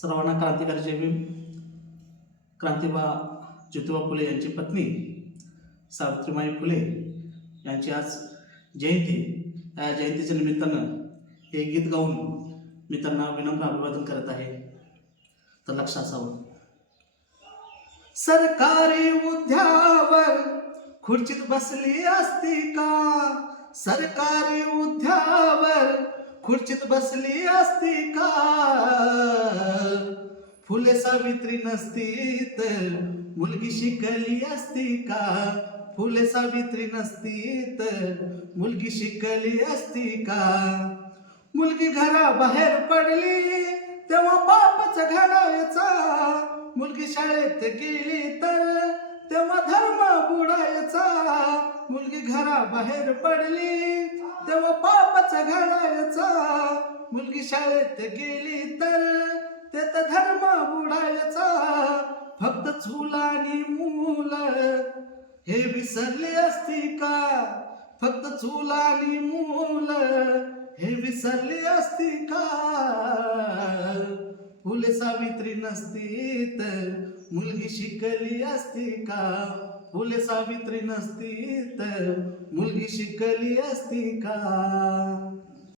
सर्वांना क्रांतिकारी जय क्रांतिबा ज्योतिबा फुले यांची पत्नी सावित्रीमाई फुले यांची आज जयंती. या जयंतीच्या निमित्तानं हे गीत गाऊन मी विनम्र अभिवादन करत आहे. तर लक्ष असावं सरकारी उद्यावर खुर्चीत बसली असती का? सरकारी उद्यावर खुर्चीत बसली असती का? फुले सावित्री नसती तर मुलगी शिकली असती का? फुले सावित्री नसती तर मुलगी शिकली असती का? मुलगी घराबाहेर पडली तेव्हा बापच घडायचा. मुलगी शाळेत गेली तर तेव्हा धर्म बुडायचा. मुलगी घराबाहेर पडली तेव्हा बापच घडायचा. मुलगी शाळेत गेली तर फक्त चुला आणि मूल. हे विसरले असती का? फक्त चुला आणि मूल. हे विसरले असती का? फुले सावित्री नसती तर मुलगी शिकली असती का? फुले सावित्री नसती तर मुलगी शिकली असती का?